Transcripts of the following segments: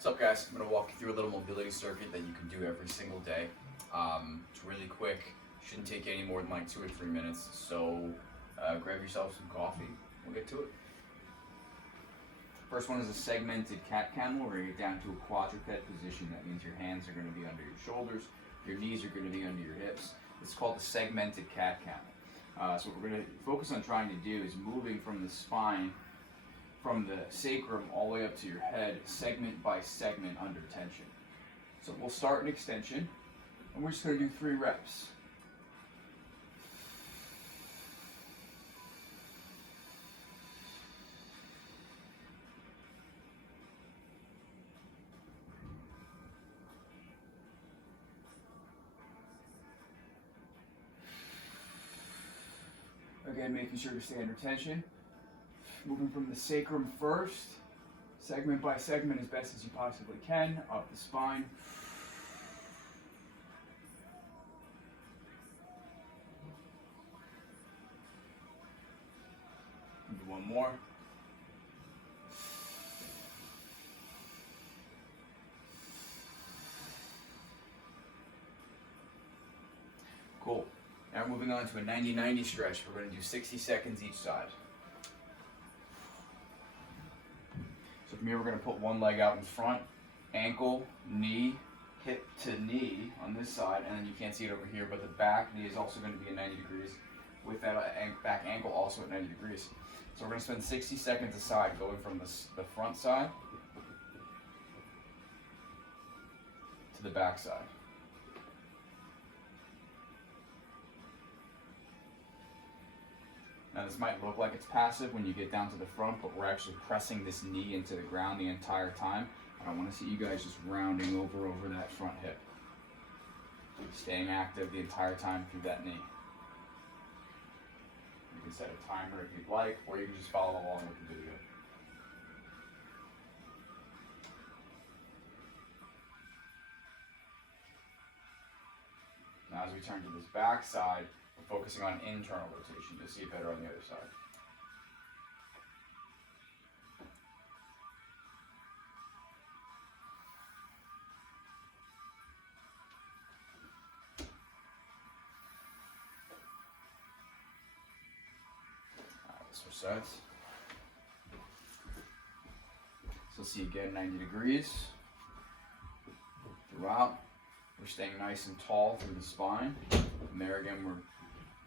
What's up, guys? I'm going to walk you through a little mobility circuit that you can do every single day. It's really quick. Shouldn't take you any more than like 2 or 3 minutes. So grab yourself some coffee. We'll get to it. First one is a segmented cat camel. We're going to get down to a quadruple position. That means your hands are going to be under your shoulders. Your knees are going to be under your hips. It's called the segmented cat camel. So what we're going to focus on trying to do is moving from the spine, from the sacrum all the way up to your head, segment by segment under tension. So we'll start an extension, and we're just going to do 3 reps. Again, making sure to stay under tension. Moving from the sacrum first, segment by segment as best as you possibly can, up the spine. Do one more. Cool. Now we're moving on to a 90-90 stretch. We're going to do 60 seconds each side. So from here we're going to put one leg out in front, ankle, knee, hip to knee on this side, and then you can't see it over here, but the back knee is also going to be at 90 degrees with that back ankle also at 90 degrees. So we're going to spend 60 seconds aside going from the front side to the back side. Now this might look like it's passive when you get down to the front, but we're actually pressing this knee into the ground the entire time. And I want to see you guys just rounding over that front hip. Staying active the entire time through that knee. You can set a timer if you'd like, or you can just follow along with the video. Now as we turn to this back side, we're focusing on internal rotation to see it better on the other side. Switch sides. So see again 90 degrees throughout. We're staying nice and tall through the spine. And there again we're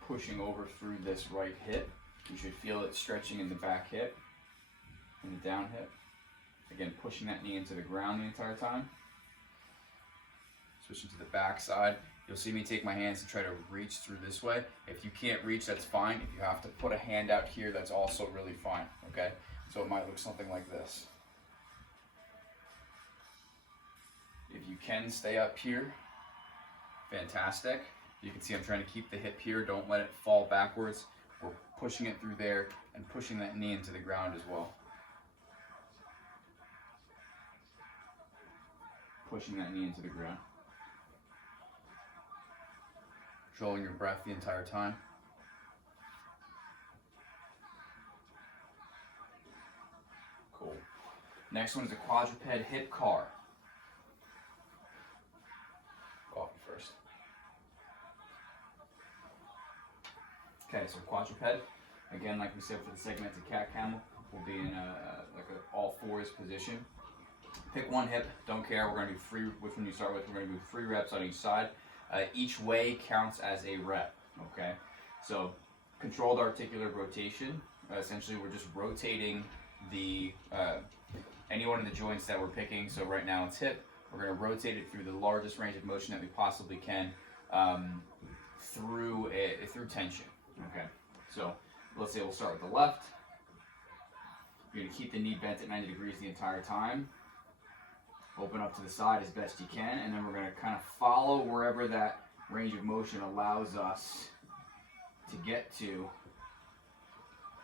pushing over through this right hip. You should feel it stretching in the back hip and the down hip. Again, pushing that knee into the ground the entire time. Switching to the back side. You'll see me take my hands and try to reach through this way. If you can't reach, that's fine. If you have to put a hand out here, that's also really fine, okay? So it might look something like this. If you can stay up here, fantastic. You can see I'm trying to keep the hip here. Don't let it fall backwards. We're pushing it through there and pushing that knee into the ground as well. Pushing that knee into the ground. Controlling your breath the entire time. Cool. Next one is a quadruped hip car. Coffee first. Okay, so quadruped. Again, like we said for the segmented cat camel, we'll be in like an all fours position. Pick one hip, don't care. We're going to do 3, which one you start with. We're going to do 3 reps on each side. Each way counts as a rep, okay? So controlled articular rotation. Essentially, we're just rotating the any one of the joints that we're picking. So right now it's hip. We're going to rotate it through the largest range of motion that we possibly can through tension, okay? So let's say we'll start with the left. You're going to keep the knee bent at 90 degrees the entire time. Open up to the side as best you can, and then we're going to kind of follow wherever that range of motion allows us to get to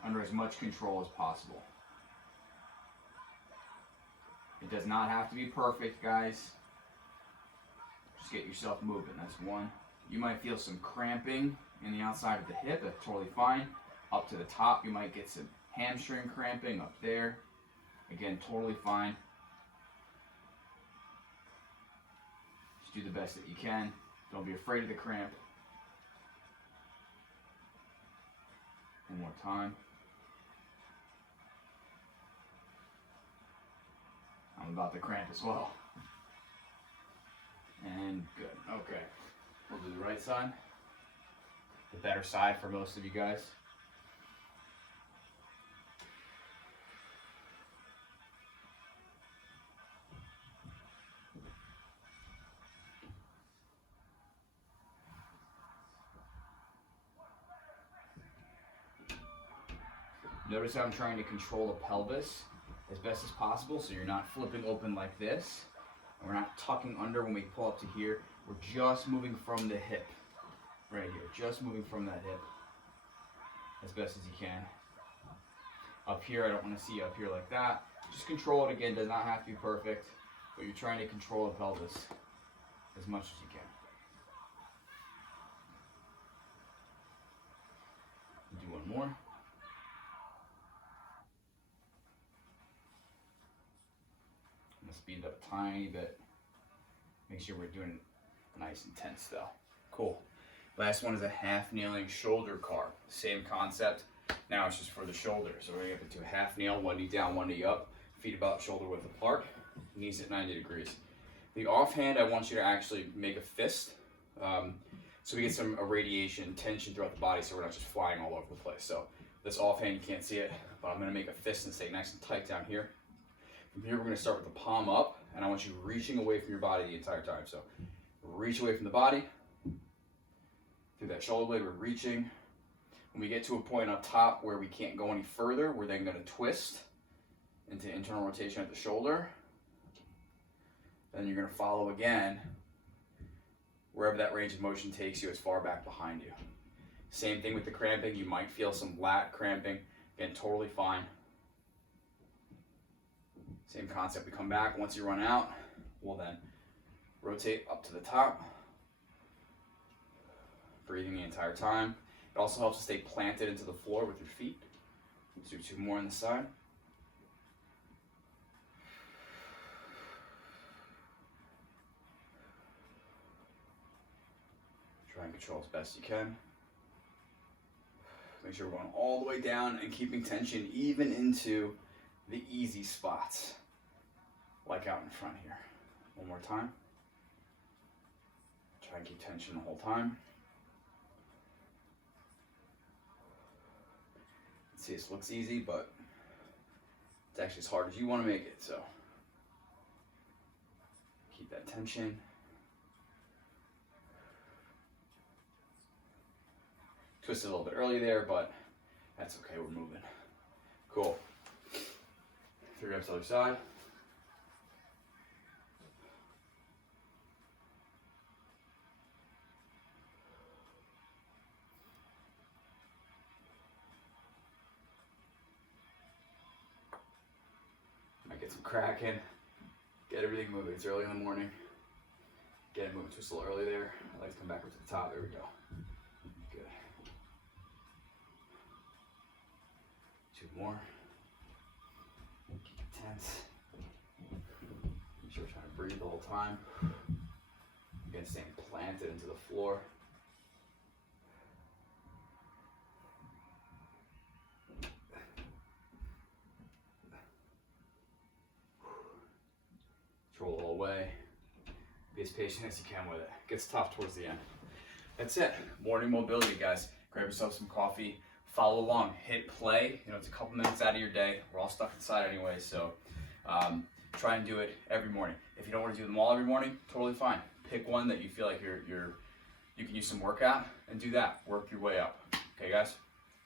under as much control as possible. It does not have to be perfect, guys. Just get yourself moving. That's one. You might feel some cramping in the outside of the hip. That's totally fine. Up to the top, you might get some hamstring cramping up there. Again, totally fine. Just do the best that you can. Don't be afraid of the cramp. One more time. I'm about to cramp as well. And good. Okay. We'll do the right side. The better side for most of you guys. Notice how I'm trying to control the pelvis as best as possible, so you're not flipping open like this. And we're not tucking under when we pull up to here. We're just moving from the hip, right here. Just moving from that hip as best as you can. Up here, I don't want to see you up here like that. Just control it again. Does not have to be perfect, but you're trying to control the pelvis as much as you can. Do one more. Speed it up a tiny bit. Make sure we're doing it nice and tense though. Cool. Last one is a half kneeling shoulder carve. Same concept. Now it's just for the shoulder. So we're gonna get into a half kneel, one knee down, one knee up, feet about shoulder width apart, knees at 90 degrees. The offhand, I want you to actually make a fist. So we get some irradiation, tension throughout the body, so we're not just flying all over the place. So this offhand, you can't see it, but I'm gonna make a fist and stay nice and tight down here. From here, we're going to start with the palm up, and I want you reaching away from your body the entire time. So reach away from the body, through that shoulder blade, we're reaching. When we get to a point up top where we can't go any further, we're then going to twist into internal rotation at the shoulder. Then you're going to follow again, wherever that range of motion takes you as far back behind you. Same thing with the cramping. You might feel some lat cramping. Again, totally fine. Same concept, we come back, once you run out, we'll then rotate up to the top, breathing the entire time. It also helps to stay planted into the floor with your feet. Let's do two more on the side. Try and control as best you can. Make sure we're going all the way down and keeping tension even into the easy spots, like out in front here. One more time. Try and keep tension the whole time. See, this looks easy, but it's actually as hard as you want to make it, so keep that tension. Twisted a little bit early there, but that's okay, we're moving. Cool. 3 reps other side. Might get some cracking. Get everything moving. It's early in the morning. Get it moving just a little early there. I like to come backwards to the top. There we go. Good. 2 more. Tense. Make sure we're trying to breathe the whole time. Again, staying planted into the floor. Control the whole way. Be as patient as you can with it. Gets tough towards the end. That's it. Morning mobility, guys. Grab yourself some coffee. Follow along, hit play. You know, it's a couple minutes out of your day. We're all stuck inside anyway, so try and do it every morning. If you don't want to do them all every morning, totally fine. Pick one that you feel like you can use some workout and do that. Work your way up. Okay, guys?